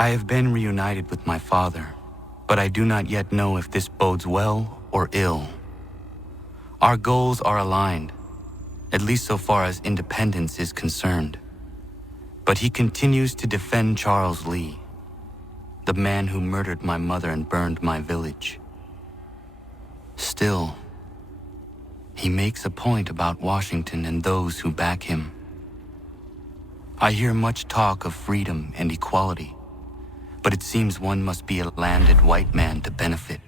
I have been reunited with my father, but I do not yet know if this bodes well or ill. Our goals are aligned, at least so far as independence is concerned. But he continues to defend Charles Lee, the man who murdered my mother and burned my village. Still, he makes a point about Washington and those who back him. I hear much talk of freedom and equality, but it seems one must be a landed white man to benefit.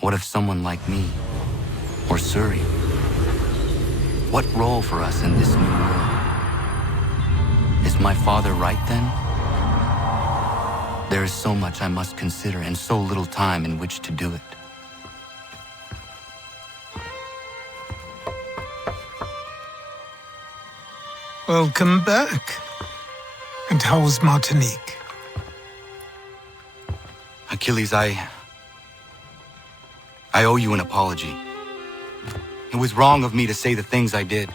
What if someone like me, or Surrey? What role for us in this new world? Is my father right then? There is so much I must consider and so little time in which to do it. Welcome back. And how was Martinique? Achilles, I owe you an apology. It was wrong of me to say the things I did.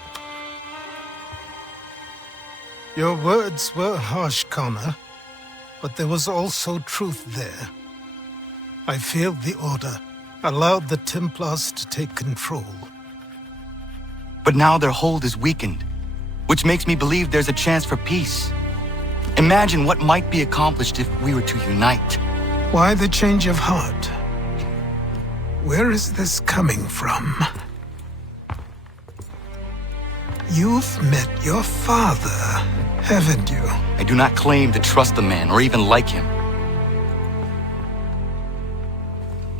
Your words were harsh, Connor, but there was also truth there. I failed the Order, allowed the Templars to take control. But now their hold is weakened, which makes me believe there's a chance for peace. Imagine what might be accomplished if we were to unite. Why the change of heart? Where is this coming from? You've met your father, haven't you? I do not claim to trust the man or even like him.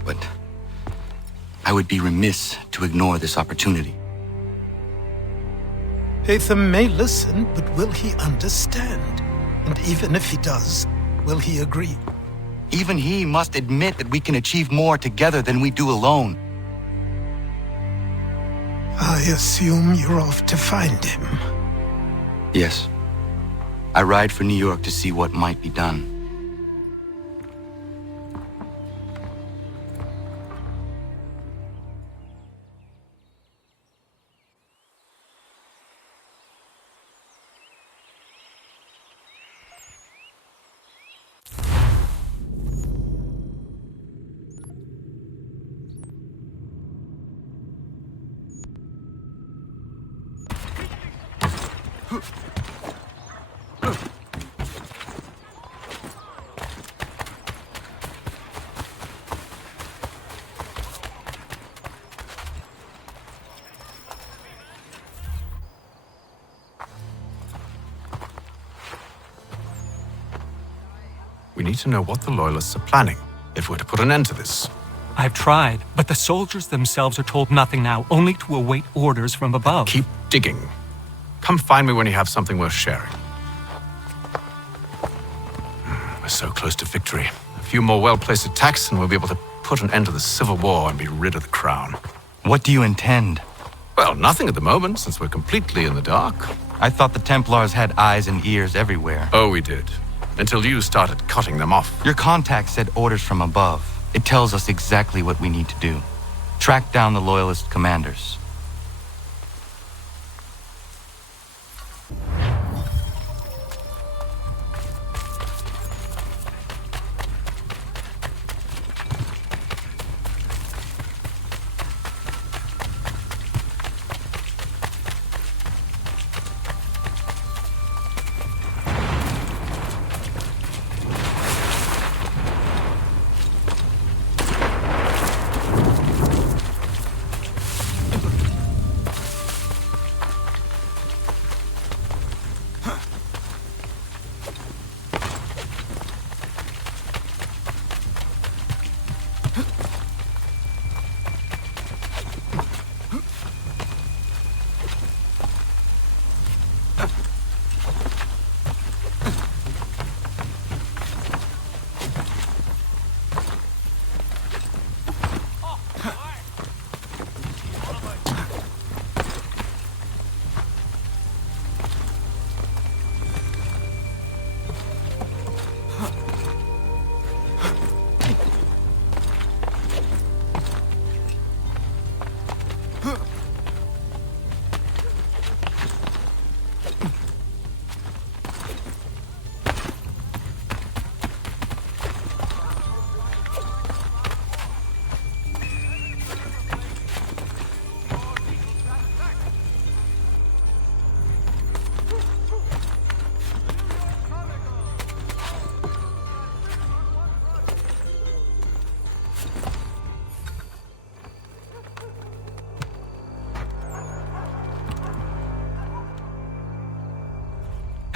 But I would be remiss to ignore this opportunity. Hatham may listen, but will he understand? And even if he does, will he agree? Even he must admit that we can achieve more together than we do alone. I assume you're off to find him. Yes. I ride for New York to see what might be done. We need to know what the Loyalists are planning, if we're to put an end to this. I've tried, but the soldiers themselves are told nothing now, only to await orders from above. Keep digging. Come find me when you have something worth sharing. We're so close to victory. A few more well-placed attacks and we'll be able to put an end to the Civil War and be rid of the crown. What do you intend? Well, nothing at the moment, since we're completely in the dark. I thought the Templars had eyes and ears everywhere. Oh, we did. Until you started cutting them off. Your contact said orders from above. It tells us exactly what we need to do. Track down the Loyalist commanders.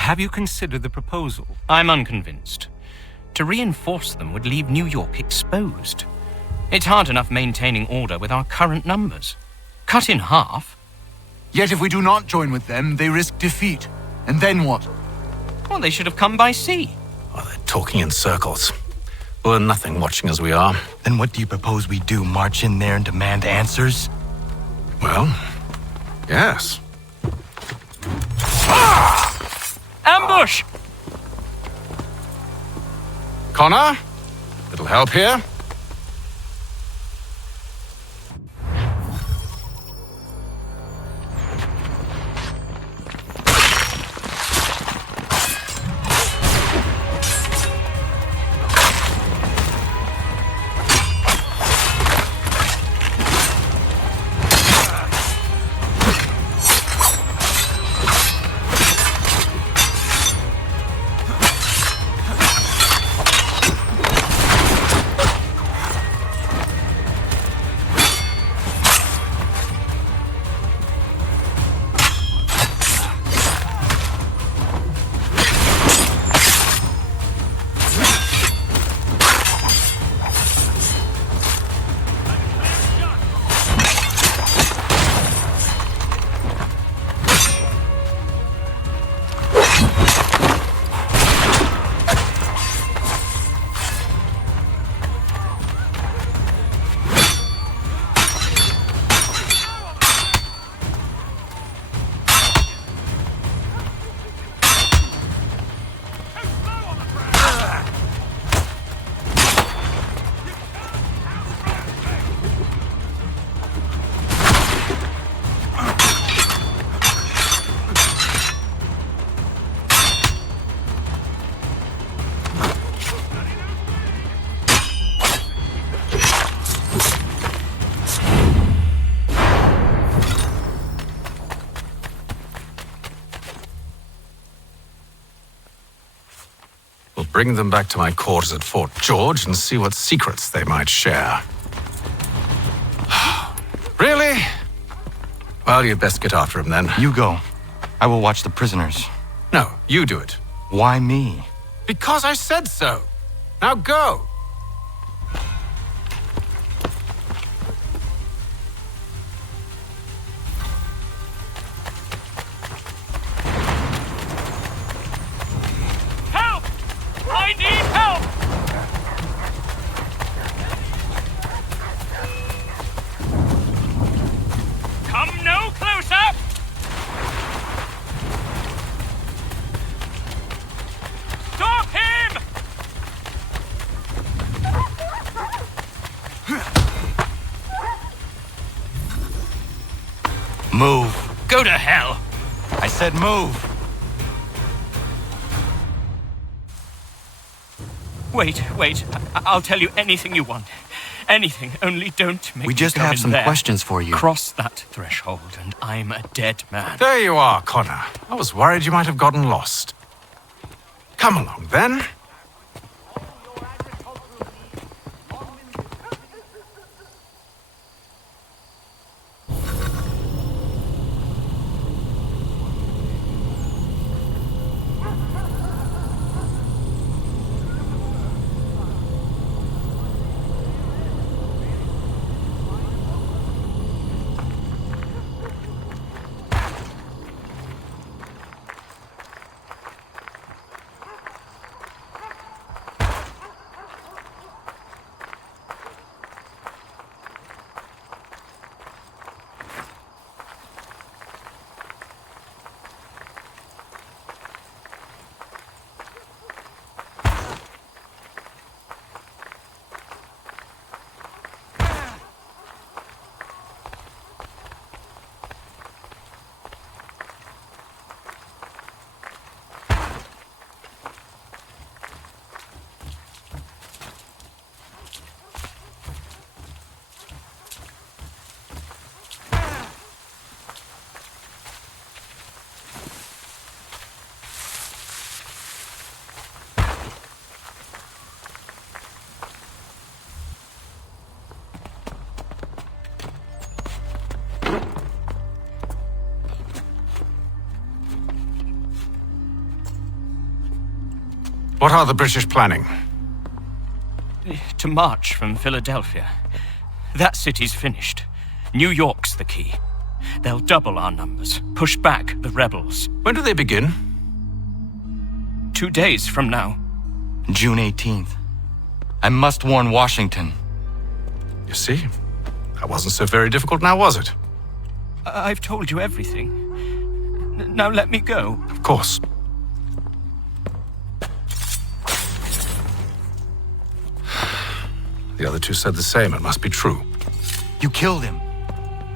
Have you considered the proposal? I'm unconvinced. To reinforce them would leave New York exposed. It's hard enough maintaining order with our current numbers. Cut in half? Yet if we do not join with them, they risk defeat. And then what? Well, they should have come by sea. Oh, they're talking in circles. We're nothing watching as we are. Then what do you propose we do? March in there and demand answers? Well, yes. Ambush! Connor? Little help here? Bring them back to my quarters at Fort George and see what secrets they might share. Really? Well, you'd best get after him then. You go. I will watch the prisoners. No, you do it. Why me? Because I said so. Now go. I need help! Come no closer! Stop him! Move. Go to hell! I said move. Wait. I'll tell you anything you want. Anything, only don't make We me just go have in some there. questions for you. Cross that threshold and I'm a dead man. There you are, Connor. I was worried you might have gotten lost. Come along, then. What are the British planning? To march from Philadelphia. That city's finished. New York's the key. They'll double our numbers, push back the rebels. When do they begin? 2 days from now. June 18th. I must warn Washington. You see? That wasn't so very difficult now, was it? I've told you everything. Now let me go. Of course. The other two said the same. It must be true. You killed him.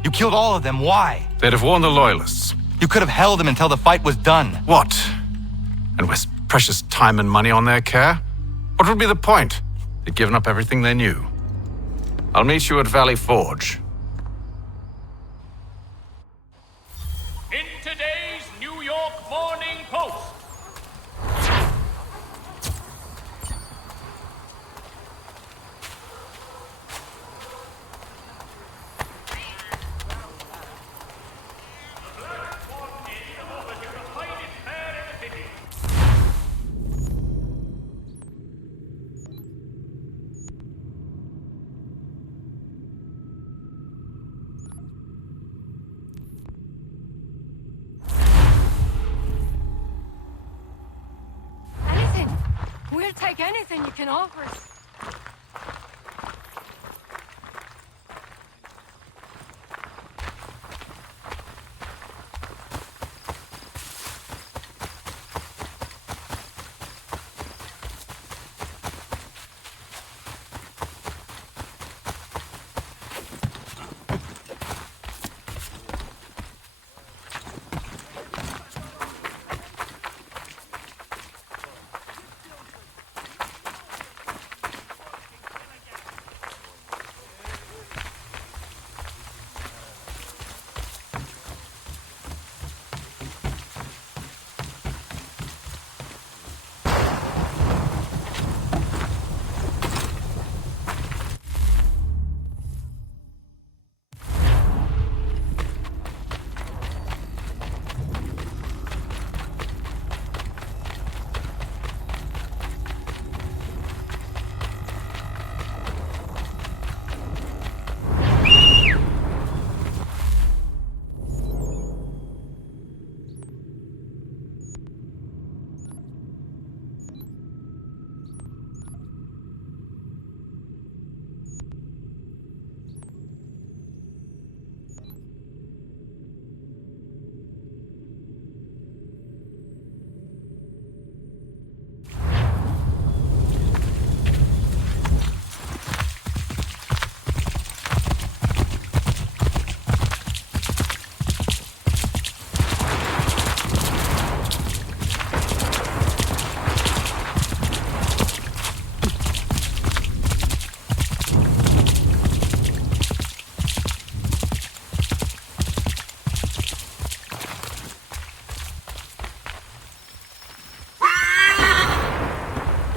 You killed all of them. Why? They'd have warned the Loyalists. You could have held him until the fight was done. What? And waste precious time and money on their care? What would be the point? They'd given up everything they knew. I'll meet you at Valley Forge. In today's New York Morning Post. We'll take anything you can offer us.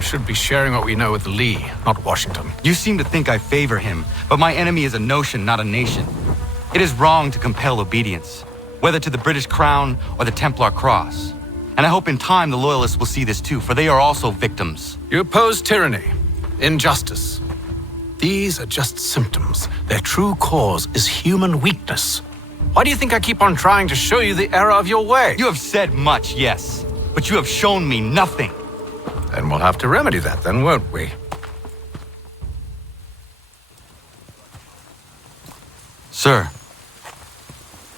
Should be sharing what we know with Lee, not Washington. You seem to think I favor him, but my enemy is a notion, not a nation. It is wrong to compel obedience, whether to the British crown or the Templar cross. And I hope in time the Loyalists will see this too, for they are also victims. You oppose tyranny, injustice. These are just symptoms. Their true cause is human weakness. Why do you think I keep on trying to show you the error of your way? You have said much, yes, but you have shown me nothing. Then we'll have to remedy that then, won't we? Sir.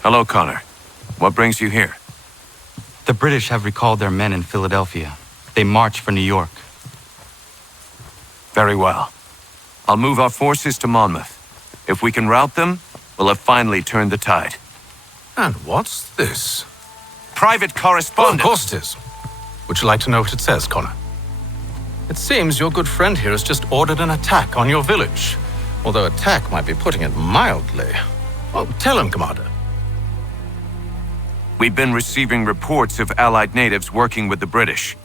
Hello, Connor. What brings you here? The British have recalled their men in Philadelphia. They march for New York. Very well. I'll move our forces to Monmouth. If we can rout them, we'll have finally turned the tide. And what's this? Private Oh, correspondence! of course it is. Would you like to know what it says, Connor? It seems your good friend here has just ordered an attack on your village. Although attack might be putting it mildly. Well, tell him, Commander. We've been receiving reports of Allied natives working with the British.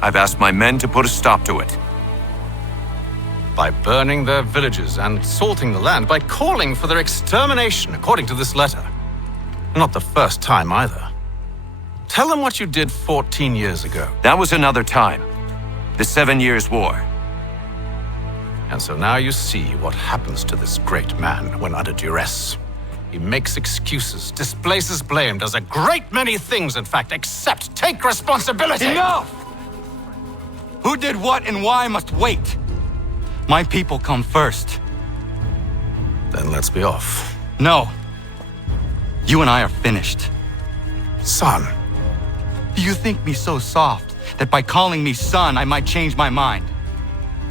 I've asked my men to put a stop to it. By burning their villages and salting the land, by calling for their extermination, according to this letter. Not the first time either. Tell them what you did 14 years ago. That was another time. The 7 Years' War. And so now you see what happens to this great man when under duress. He makes excuses, displaces blame, does a great many things, in fact, except take responsibility! Enough! Who did what and why must wait. My people come first. Then let's be off. No. You and I are finished. Son. Do you think me so soft that by calling me son I might change my mind?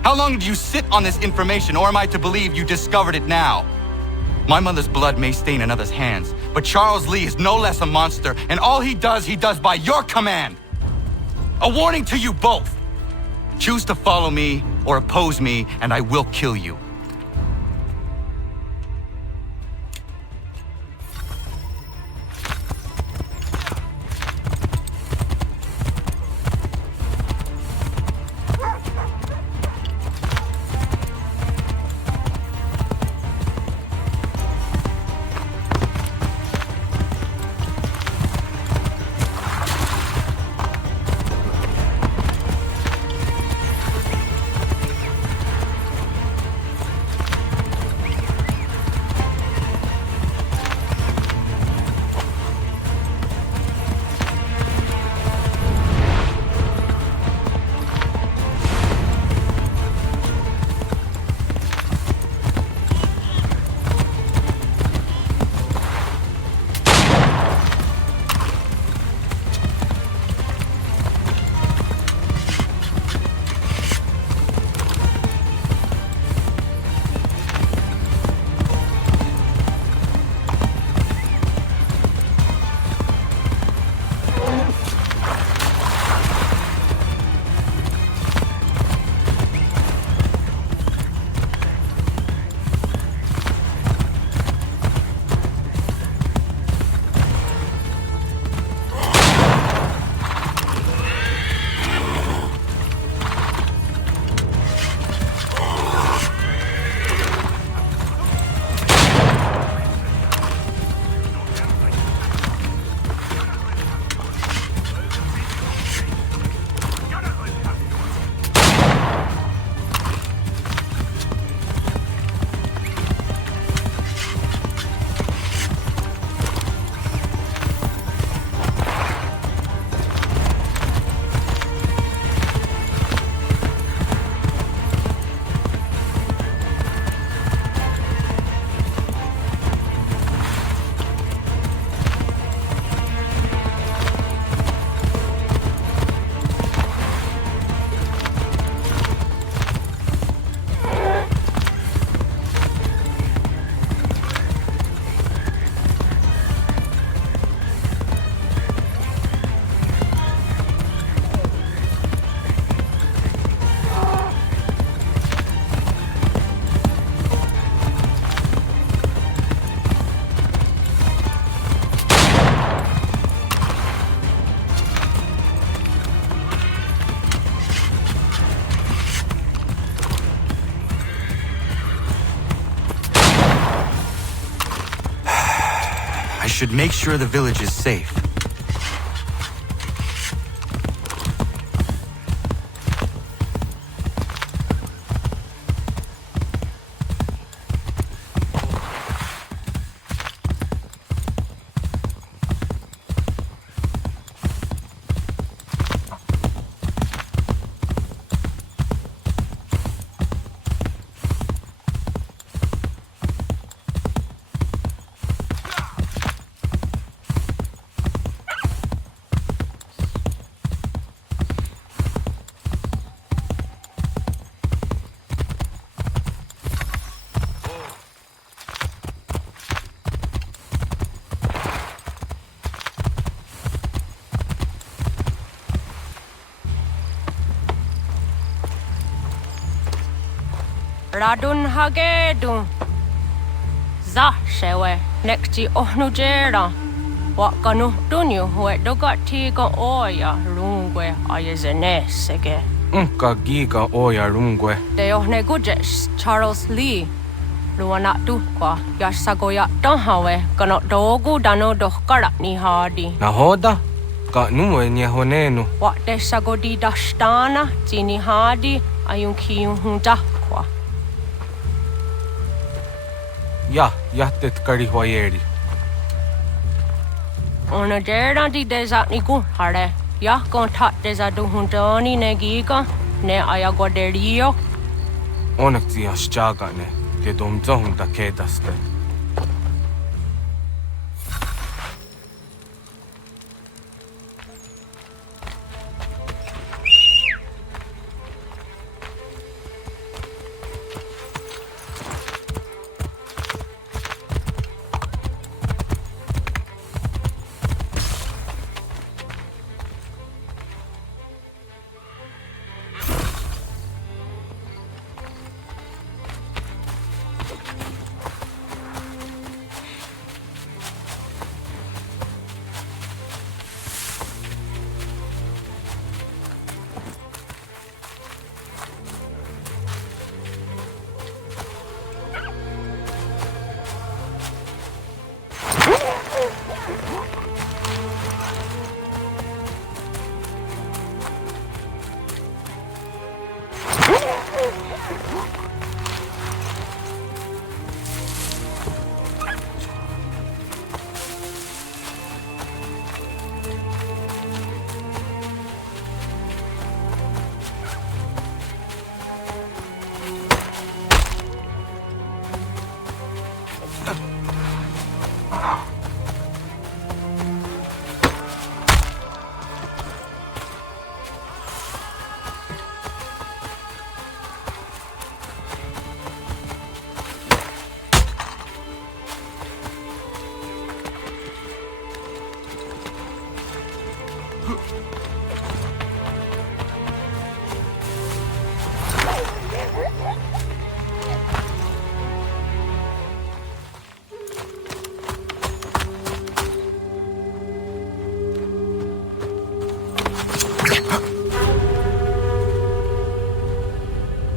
How long did you sit on this information, or am I to believe you discovered it now? My mother's blood may stain another's hands, but Charles Lee is no less a monster, and all he does by your command. A warning to you both. Choose to follow me or oppose me, and I will kill you. I should make sure the village is safe. Radun hagedun. Zashewe nekti ohnujera. Wakanu dunyu wedogati go oya rungwe ayazenesege. Unka giga oya rungwe. De ohne gujes Charles Lee. Luana tukwa yassagoya tahawe kanot dogu dano dohkara ni hadi. Nahoda? Ska nu enye honenu. What de sagodi dashtana, tini hadi, ayun kiyun hunda kwa. Ja, jättet kari huajeri. Ona derda di desatni gun hare. Ja, kon tat desadu hundani ne giga, ne ayagoderio. Onneksijas jagane. Te domzohunta kedaste.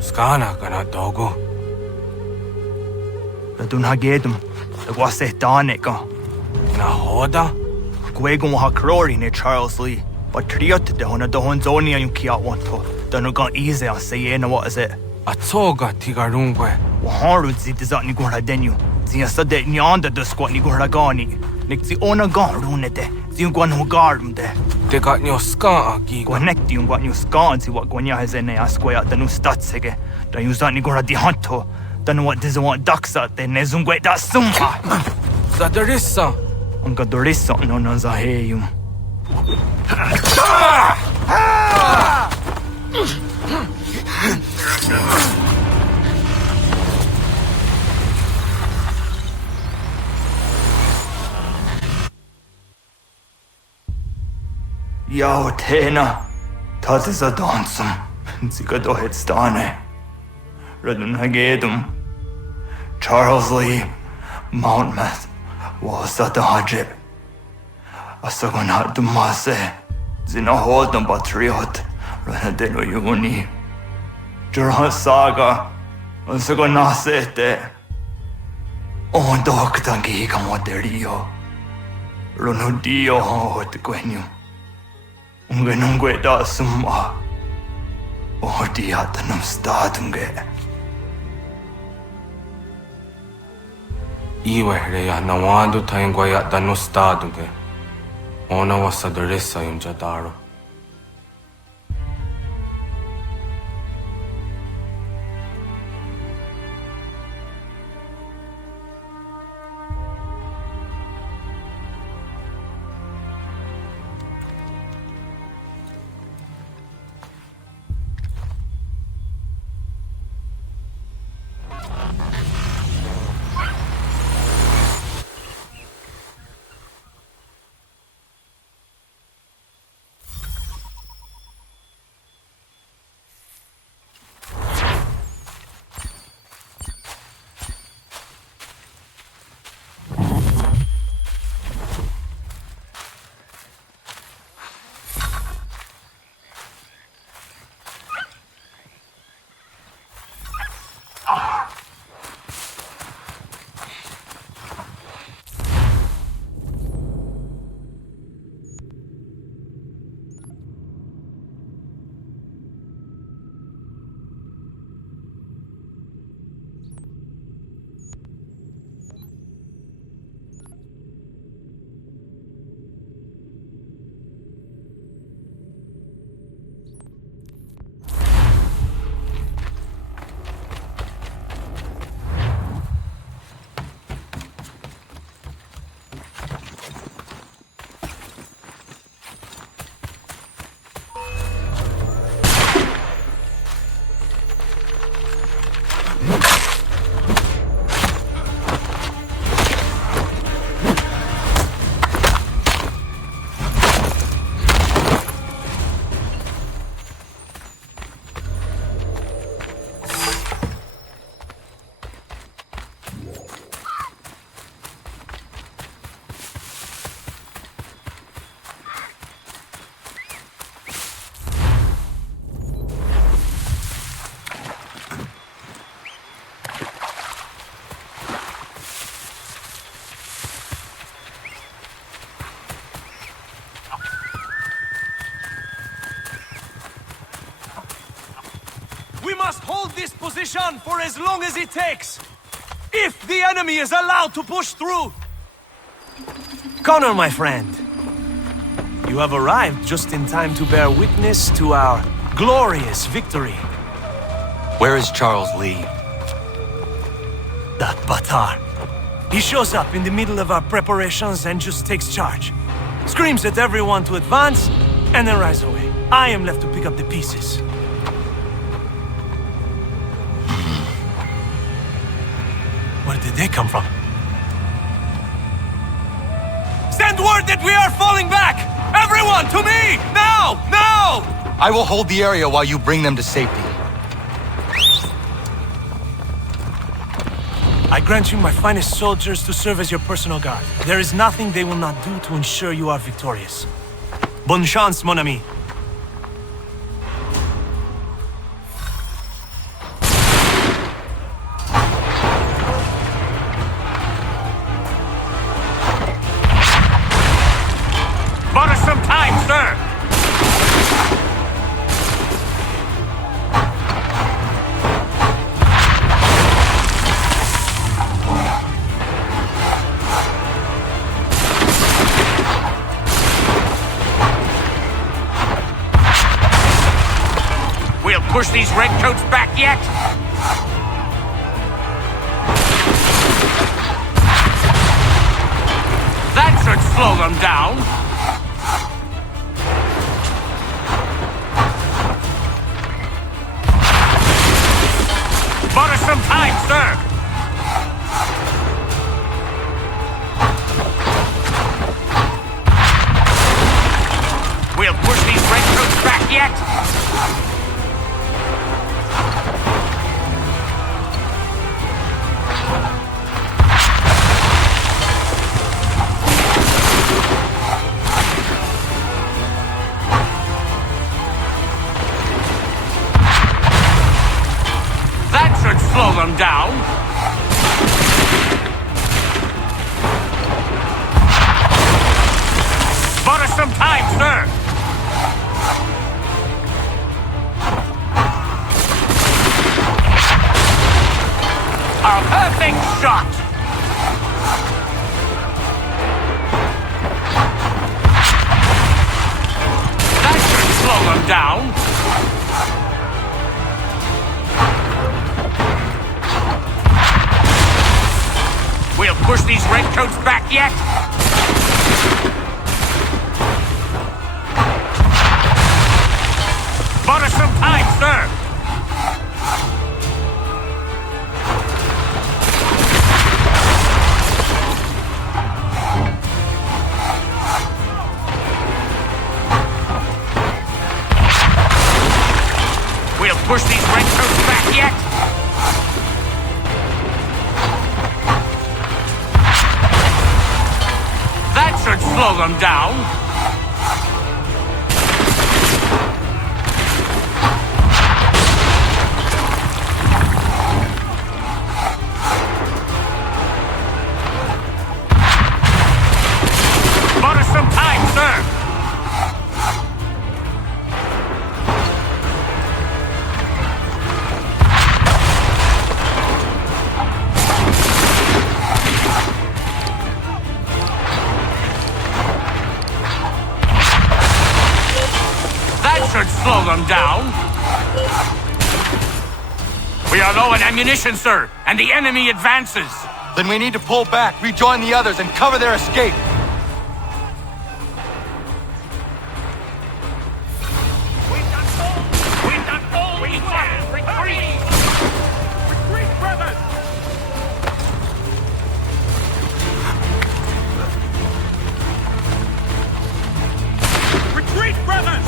Skana kana dogo. Radun hagedum. Dagwase daneka. Na hoda? Gwegum ha krori ne Charles Lee. But triot de hona dohon zoni ayun kiat wanto. Danu gan easy on say na what is it? Atsoga tigarungwe. Waharu zi dizat ni gura denu. Zia sade nyanda de squat ni gura gani. Nik zi ona gan rune de. Zi gwan hu garum de. Te got nyo ska agi. Gwanek di gwan nyu skan zi wat gwanya hezene asquaya danu statsege. Da yuzat ni gura di hanto. Danu what dizo want daksa de nezungwe da summa. Zadarissa. Anga dorissa no na zaheyum. Yao tena, tazisa dansum, zika dohetstane, radun hagedum, Charles Lee, Mountmouth, wasata hajib, asagonat dumase, zinahodam patriot, ranadeno yuni, Jurhan saga, asagonasete, on doktangi kamoterio, runudio hot gwenyu. Ungenungwe da summa. Odiatanum stadunge. Iwe ya nawadu taingwa ya danu stadunge. Ona wasadarissa yunjadaro. must hold this position for as long as it takes. If the enemy is allowed to push through. Connor, my friend. You have arrived just in time to bear witness to our glorious victory. Where is Charles Lee? That Batar. He shows up in the middle of our preparations and just takes charge. Screams at everyone to advance, and then rides away. I am left to pick up the pieces. Where did they come from? Send word that we are falling back! Everyone, to me! Now! Now! I will hold the area while you bring them to safety. I grant you my finest soldiers to serve as your personal guard. There is nothing they will not do to ensure you are victorious. Bonne chance, mon ami. Bought us some time, sir! We'll push these redcoats back yet? That should slow them down. Bought us some time, sir! We'll push these redcoats back yet? Slow them down. Bought us some time, sir. A perfect shot. That should slow them down. We'll push these redcoats back yet? Bought us some time, sir! We'll push these redcoats back yet? That should slow them down. Bought us some time, sir. Should slow them down. We are low on ammunition, sir, and the enemy advances. Then we need to pull back, rejoin the others, and cover their escape. We've done all we can. Retreat! Retreat, brothers! Retreat, brothers!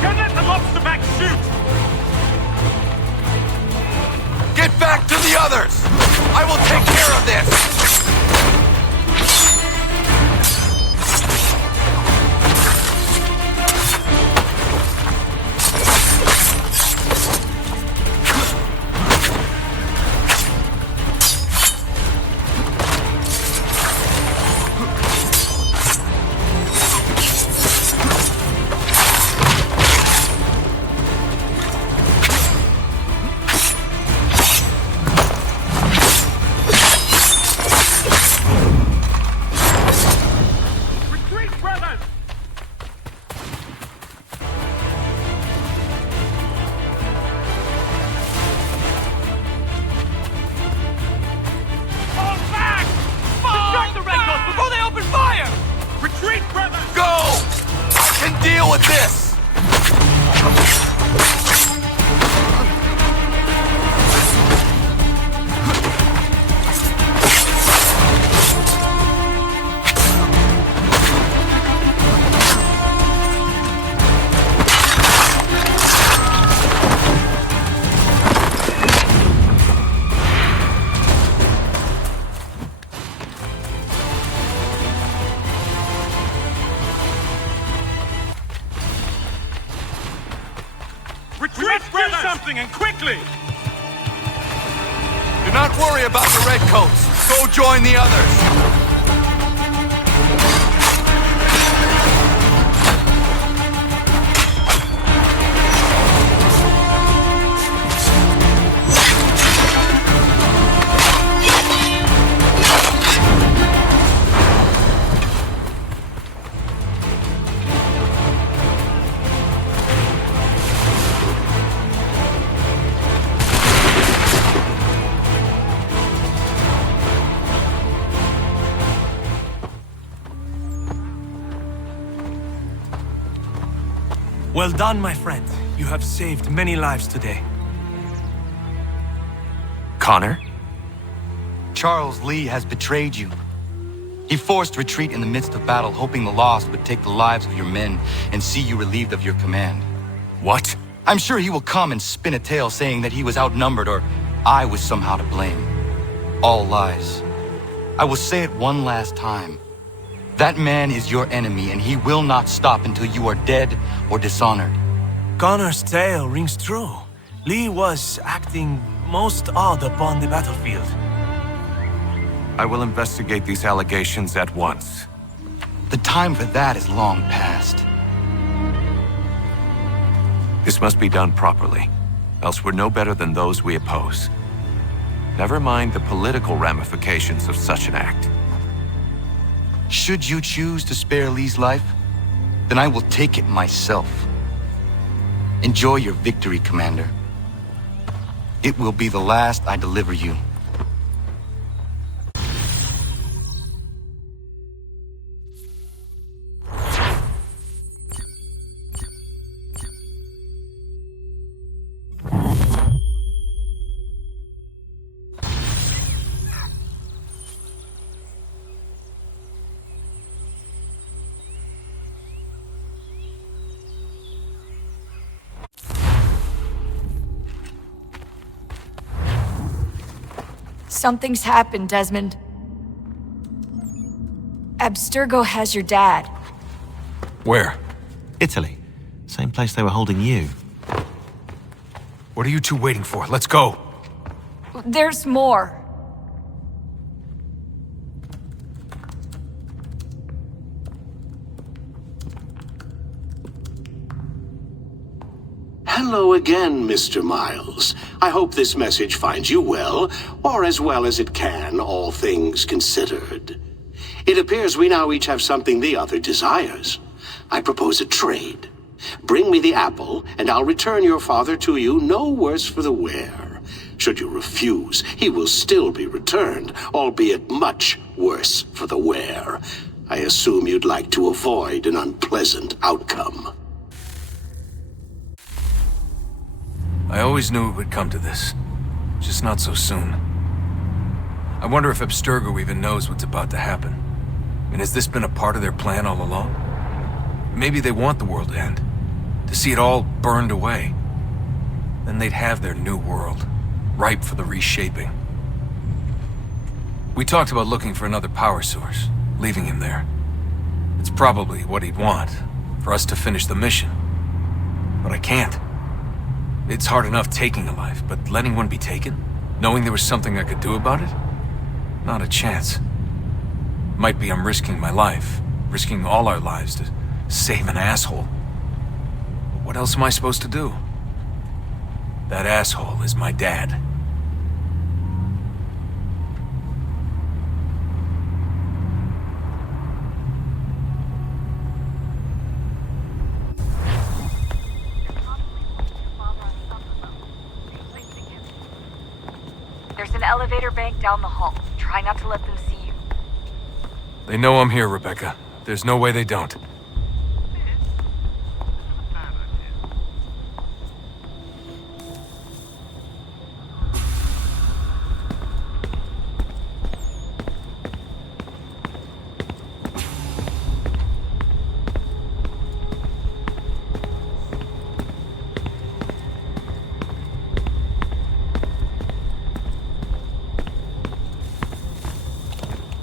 Don't let the lobster back shoot! Get back to the others! I will take care of deal with this! And quickly! Do not worry about the redcoats. Go join the others. Well done, my friend. You have saved many lives today. Connor? Charles Lee has betrayed you. He forced retreat in the midst of battle, hoping the loss would take the lives of your men and see you relieved of your command. What? I'm sure he will come and spin a tale saying that he was outnumbered or I was somehow to blame. All lies. I will say it one last time. That man is your enemy, and he will not stop until you are dead or dishonored. Connor's tale rings true. Lee was acting most odd upon the battlefield. I will investigate these allegations at once. The time for that is long past. This must be done properly, else we're no better than those we oppose. Never mind the political ramifications of such an act. Should you choose to spare Lee's life, then I will take it myself. Enjoy your victory, Commander. It will be the last I deliver you. Something's happened, Desmond. Abstergo has your dad. Where? Italy. Same place they were holding you. What are you two waiting for? Let's go. There's more. Hello again, Mr. Miles. I hope this message finds you well as it can, all things considered. It appears we now each have something the other desires. I propose a trade. Bring me the apple, and I'll return your father to you no worse for the wear. Should you refuse, he will still be returned, albeit much worse for the wear. I assume you'd like to avoid an unpleasant outcome. I always knew it would come to this. Just not so soon. I wonder if Abstergo even knows what's about to happen. I mean, has this been a part of their plan all along? Maybe they want the world to end. To see it all burned away. Then they'd have their new world, ripe for the reshaping. We talked about looking for another power source, leaving him there. It's probably what he'd want, for us to finish the mission. But I can't. It's hard enough taking a life, but letting one be taken? Knowing there was something I could do about it? Not a chance. Might be I'm risking my life, risking all our lives to save an asshole. But what else am I supposed to do? That asshole is my dad. There's an elevator bank down the hall. Try not to let them see you. They know I'm here, Rebecca. There's no way they don't.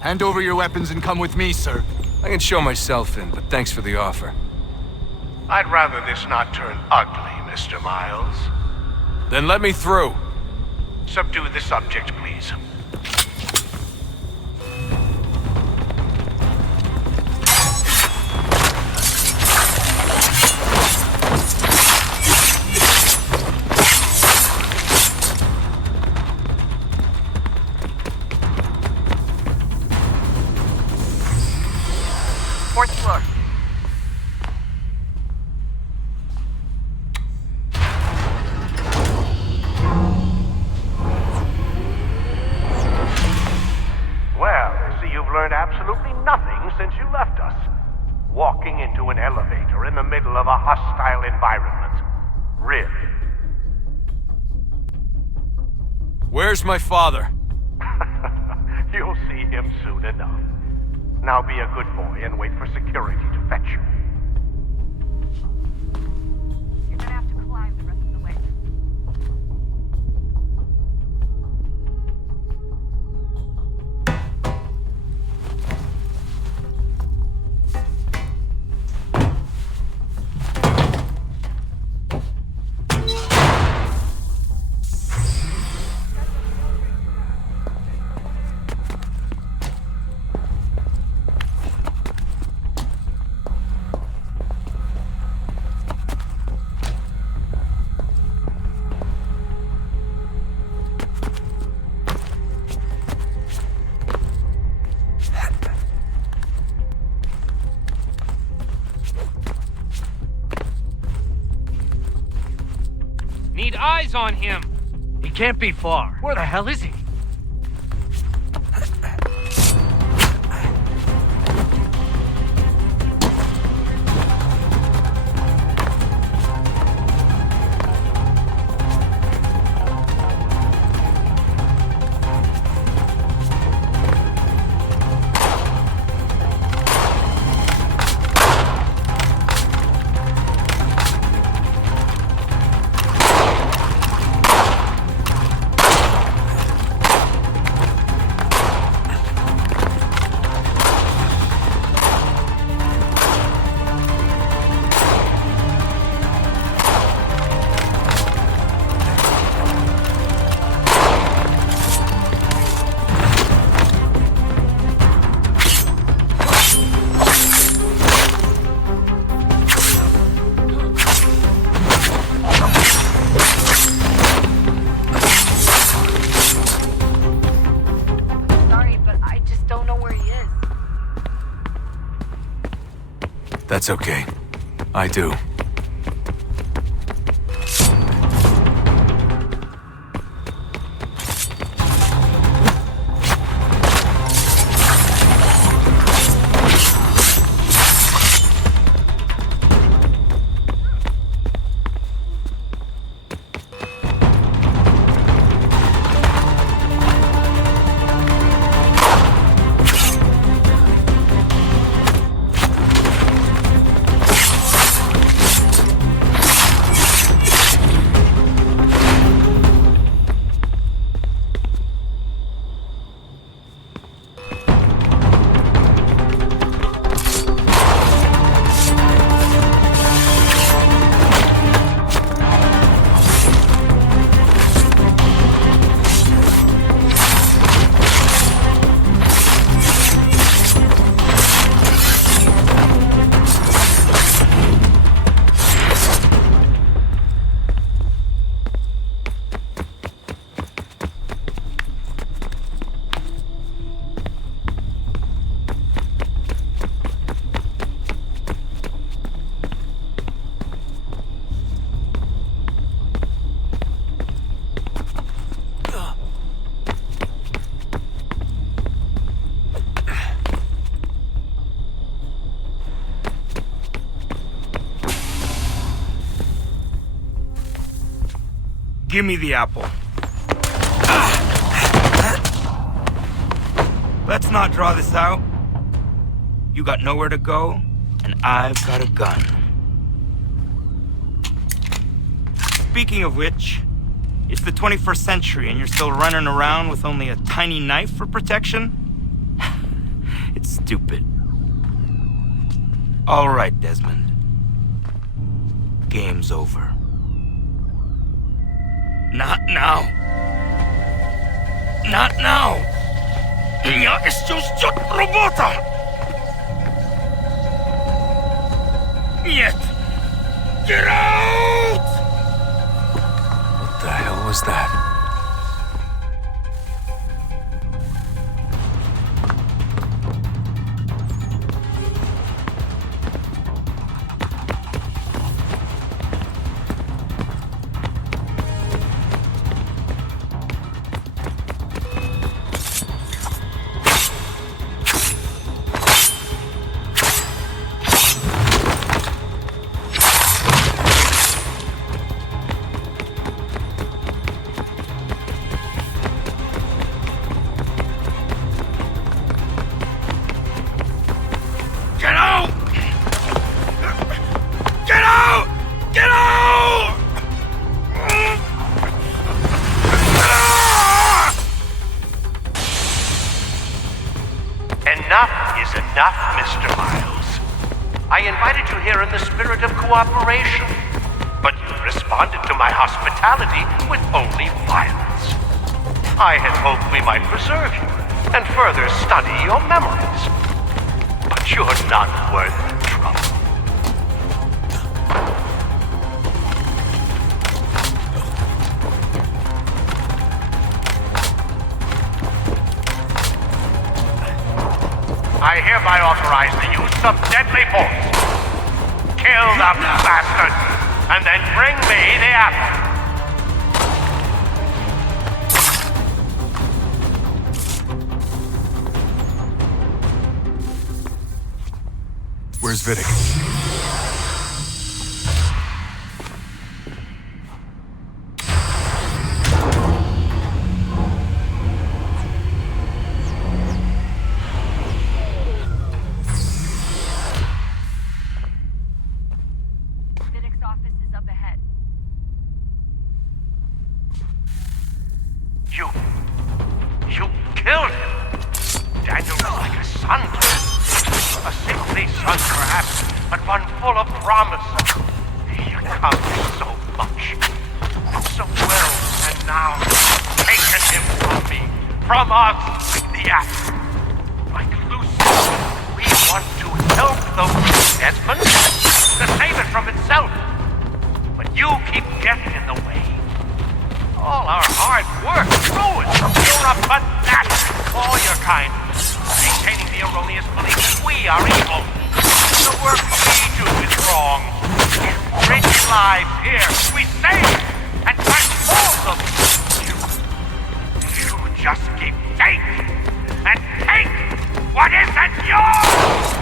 Hand over your weapons and come with me, sir. I can show myself in, but thanks for the offer. I'd rather this not turn ugly, Mr. Miles. Then let me through. Subdue the subject, please. Fourth floor. Well, I see you've learned absolutely nothing since you left us. Walking into an elevator in the middle of a hostile environment. Really? Where's my father? You'll see him soon enough. Now be a good boy and wait for security to fetch you. You're gonna have to climb the rest of the way. Need eyes on him. He can't be far. Where the hell is he? That's okay. I do. Give me the apple. Let's not draw this out. You got nowhere to go, and I've got a gun. Speaking of which, it's the 21st century and you're still running around with only a tiny knife for protection? It's stupid. All right, Desmond. Game's over. Not now. Not now. Я еще ждет работа. Нет. Get out! What the hell was that? Enough, Mr. Miles. I invited you here in the spirit of cooperation, but you responded to my hospitality with only violence. I had hoped we might preserve you and further study your memories, but you're not worth the trouble. I hereby authorize the use of deadly force. Kill the bastard, and then bring me the apple. Where's Vidic? You killed him. Daniel was like a son to me. A sickly son, perhaps, but one full of promise. He accomplished so much, so well, and now taken him from me, from us, like the axe. Like Lucy, we want to help the Desmond, to save it from itself. But you keep getting in the way. All our hard work ruined. You're a fanatic, all your kind, maintaining the erroneous belief that we are evil. The work we do is wrong. Enrich lives here. We save and transform them. You just keep taking and take what isn't yours.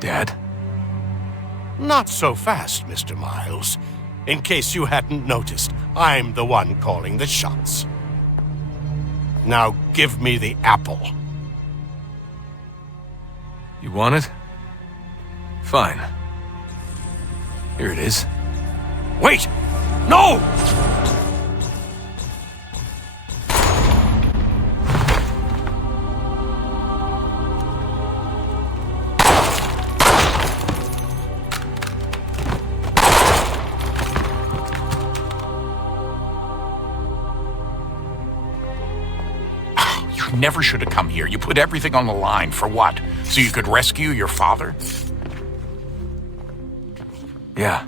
Dad? Not so fast, Mr. Miles. In case you hadn't noticed, I'm the one calling the shots. Now give me the apple. You want it? Fine. Here it is. Wait! No! never should have come here. You put everything on the line. For what? So you could rescue your father? Yeah.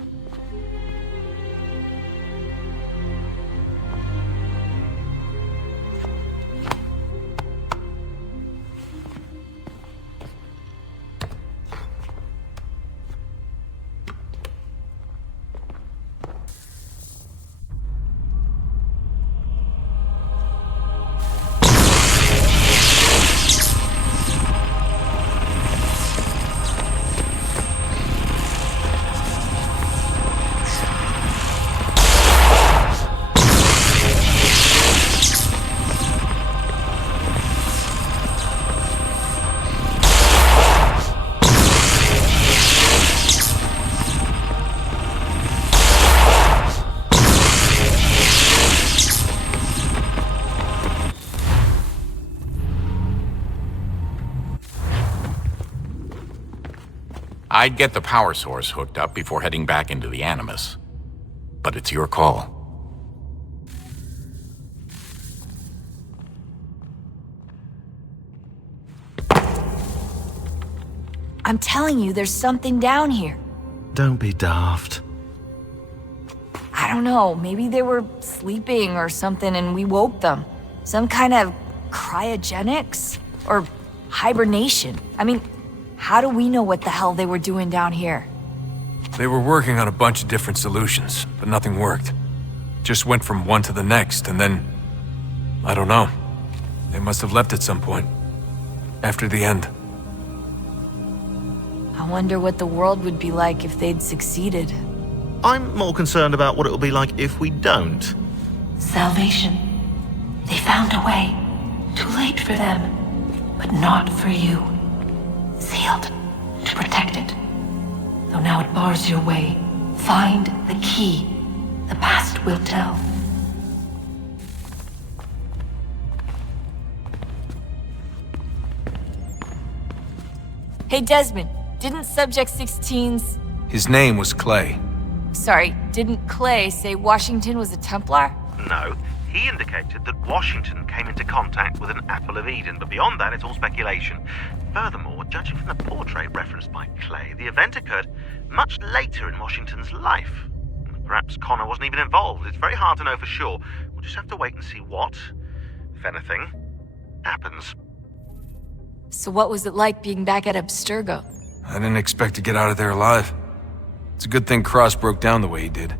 I'd get the power source hooked up before heading back into the Animus. But it's your call. I'm telling you, there's something down here. Don't be daft. I don't know, maybe they were sleeping or something and we woke them. Some kind of cryogenics? Or hibernation. I mean, how do we know what the hell they were doing down here? They were working on a bunch of different solutions, but nothing worked. Just went from one to the next, and then... I don't know. They must have left at some point. After the end. I wonder what the world would be like if they'd succeeded. I'm more concerned about what it'll be like if we don't. Salvation. They found a way. Too late for them, but not for you. Sealed to protect it. Though now it bars your way. Find the key. The past will tell. Hey Desmond, didn't Subject 16's... His name was Clay. Sorry, didn't Clay say Washington was a Templar? No. He indicated that Washington came into contact with an Apple of Eden, but beyond that, it's all speculation. Furthermore, judging from the portrait referenced by Clay, the event occurred much later in Washington's life. Perhaps Connor wasn't even involved. It's very hard to know for sure. We'll just have to wait and see what, if anything, happens. So what was it like being back at Abstergo? I didn't expect to get out of there alive. It's a good thing Cross broke down the way he did.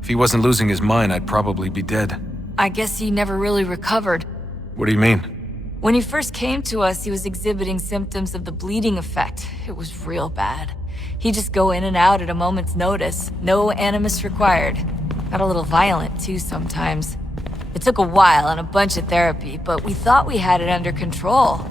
If he wasn't losing his mind, I'd probably be dead. I guess he never really recovered. What do you mean? When he first came to us, he was exhibiting symptoms of the bleeding effect. It was real bad. He'd just go in and out at a moment's notice. No animus required. Got a little violent, too, sometimes. It took a while and a bunch of therapy, but we thought we had it under control.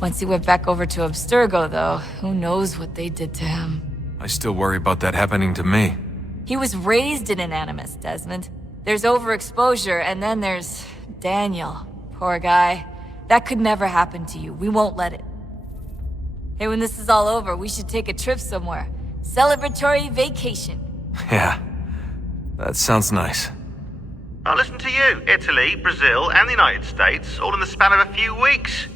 Once he went back over to Abstergo, though, who knows what they did to him. I still worry about that happening to me. He was raised in an animus, Desmond. There's overexposure, and then there's Daniel. Poor guy. That could never happen to you. We won't let it. Hey, when this is all over, we should take a trip somewhere. Celebratory vacation. Yeah, that sounds nice. Now listen to you. Italy, Brazil, and the United States, all in the span of a few weeks.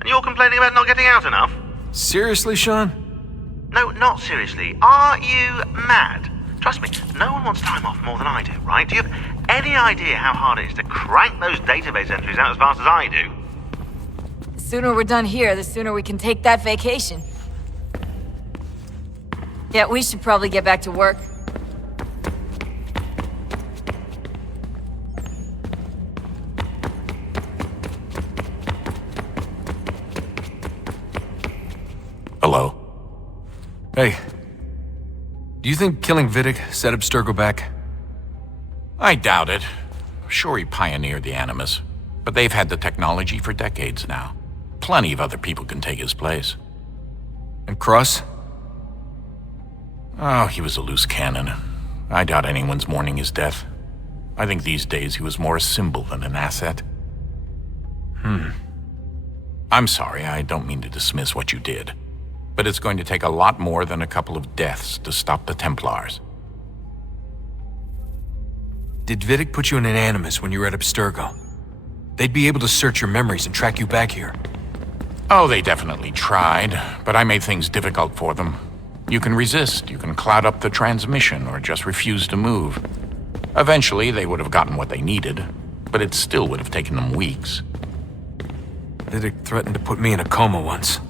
And you're complaining about not getting out enough? Seriously, Sean? No, not seriously. Are you mad? Trust me, no one wants time off more than I do, right? Do you have any idea how hard it is to crank those database entries out as fast as I do? The sooner we're done here, the sooner we can take that vacation. Yeah, we should probably get back to work. Hello? Hey. Do you think killing Vidic set Abstergo back? I doubt it. Sure, he pioneered the Animus, but they've had the technology for decades now. Plenty of other people can take his place. And Cross? Oh, he was a loose cannon. I doubt anyone's mourning his death. I think these days he was more a symbol than an asset. I'm sorry, I don't mean to dismiss what you did. But it's going to take a lot more than a couple of deaths to stop the Templars. Did Vidic put you in an Animus when you were at Abstergo? They'd be able to search your memories and track you back here. Oh, they definitely tried, but I made things difficult for them. You can resist, you can cloud up the transmission, or just refuse to move. Eventually, they would have gotten what they needed, but it still would have taken them weeks. Vidic threatened to put me in a coma once.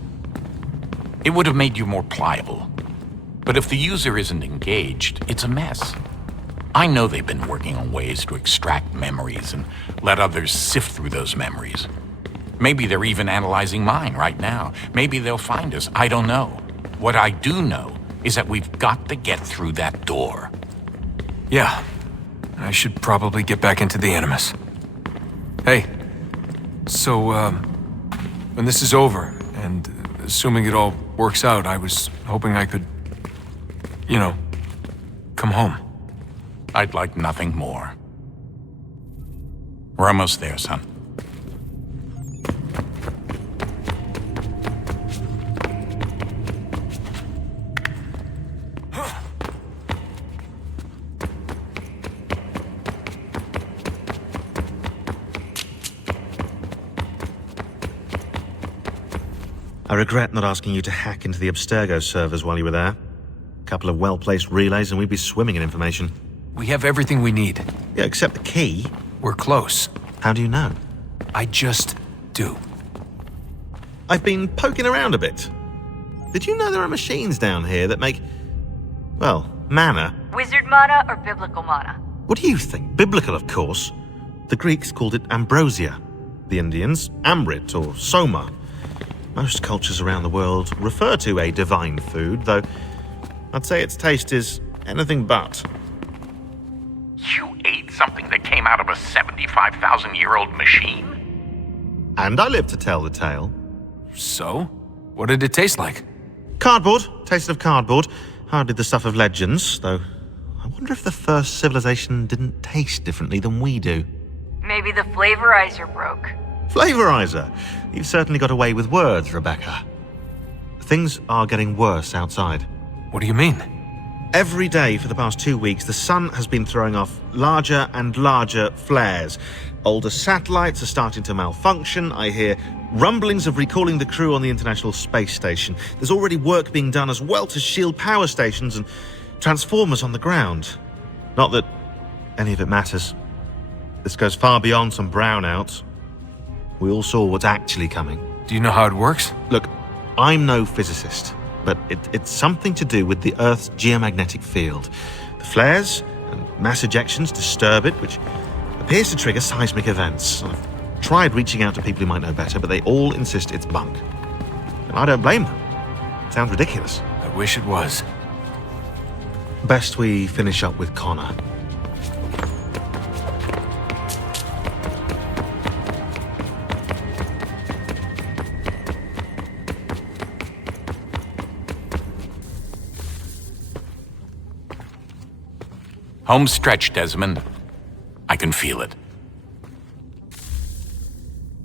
It would have made you more pliable. But if the user isn't engaged, it's a mess. I know they've been working on ways to extract memories and let others sift through those memories. Maybe they're even analyzing mine right now. Maybe they'll find us. I don't know. What I do know is that we've got to get through that door. Yeah. I should probably get back into the Animus. Hey. So, when this is over, and assuming it all works out, I was hoping I could, come home. I'd like nothing more. We're almost there, son. I regret not asking you to hack into the Abstergo servers while you were there. A couple of well-placed relays and we'd be swimming in information. We have everything we need. Yeah, except the key. We're close. How do you know? I just do. I've been poking around a bit. Did you know there are machines down here that make, mana? Wizard mana or biblical mana? What do you think? Biblical, of course. The Greeks called it ambrosia. The Indians, amrit or soma. Most cultures around the world refer to a divine food, though I'd say its taste is anything but. You ate something that came out of a 75,000-year-old machine? And I live to tell the tale. So? What did it taste like? Cardboard. Tasted of cardboard. Hardly the stuff of legends, though I wonder if the first civilization didn't taste differently than we do. Maybe the flavorizer broke. Flavorizer! You've certainly got away with words, Rebecca. Things are getting worse outside. What do you mean? Every day for the past 2 weeks, the sun has been throwing off larger and larger flares. Older satellites are starting to malfunction. I hear rumblings of recalling the crew on the International Space Station. There's already work being done as well to shield power stations and transformers on the ground. Not that any of it matters. This goes far beyond some brownouts. We all saw what's actually coming. Do you know how it works? Look, I'm no physicist, but it's something to do with the Earth's geomagnetic field. The flares and mass ejections disturb it, which appears to trigger seismic events. I've tried reaching out to people who might know better, but they all insist it's bunk. And I don't blame them. It sounds ridiculous. I wish it was. Best we finish up with Connor. Home stretch, Desmond. I can feel it.